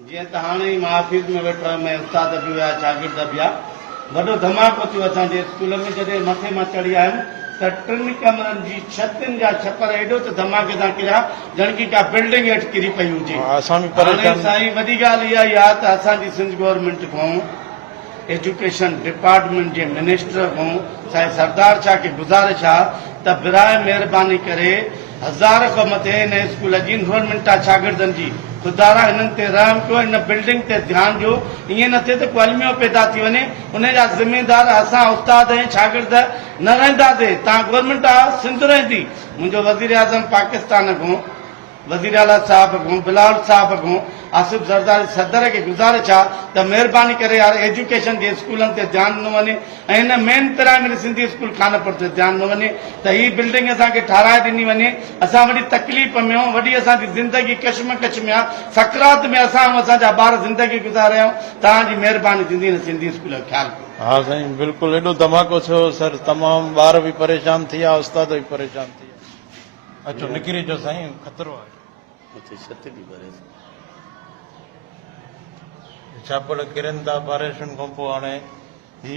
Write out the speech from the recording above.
जीअं त हाणे ई मां ऑफिस में वेठो आहियां, मैं उस्ताद बि हुया, शागिर्द बि हुया। वॾो धमाको थियो असांजे स्कूल में। जॾहिं मथे मां चढ़ी आयुमि त 3 कमरनि जी छतुनि जा छपर एॾो त धमाके सां किरिया ॼण की का बिल्डिंग हेठि किरी पई हुजे। हाणे साईं वॾी ॻाल्हि इहा ई आहे त असांजी सिंध गवर्नमेंट खां, एजुकेशन डिपार्टमेंट जे मिनिस्टर खां साईं सरदार शाह खे गुज़ारिश आहे त बिराए महिरबानी करे 1000 खां मथे हिन स्कूल जी इनरोलमेंट आहे शागिर्दनि जी। खुदारा हिननि ते रहम कयो, हिन बिल्डिंग ते ध्यानु ॾियो। ईअं न थिए त को अलमियो पैदा थी वञे, उन जा ज़िमेदार असां उस्ताद ऐं शागिर्द न रहंदासीं। तव्हां गवर्नमेंट आहे, सिंध रहंदी। मुंहिंजो वज़ीर आज़म पाकिस्तान खां, वज़ीर आला साहब खां, बिलावल साहब खां, आसिफ ज़रदारी सदर खे गुज़ारिश आहे त महिरबानी करे यार एजुकेशन जे स्कूलनि ते ध्यानु न वञे ऐं हिन मेन प्राइमरी सिंधी स्कूल खानपुर ते ध्यानु न वञे त हीअ बिल्डिंग असांखे ठाराए ॾिनी वञे। असां वॾी तकलीफ़ में आहियूं, वॾी असांजी ज़िंदगी कशमकश में आहे, सकरात में असां असांजा ॿार ज़िंदगी गुज़ारिया आहियूं। तव्हांजी महिरबानी थींदी हिन सिंधी स्कूल जो ख़्यालु कयो। हा साईं, बिल्कुलु एॾो धमाको थियो सर, तमामु ॿार बि परेशान थी विया, उस्ताद बि परेशान थी विया। अचो निकिरी अचो साईं, ख़तरो आहे। छापड़ किरनि था बारिशुनि खां पोइ। हाणे ही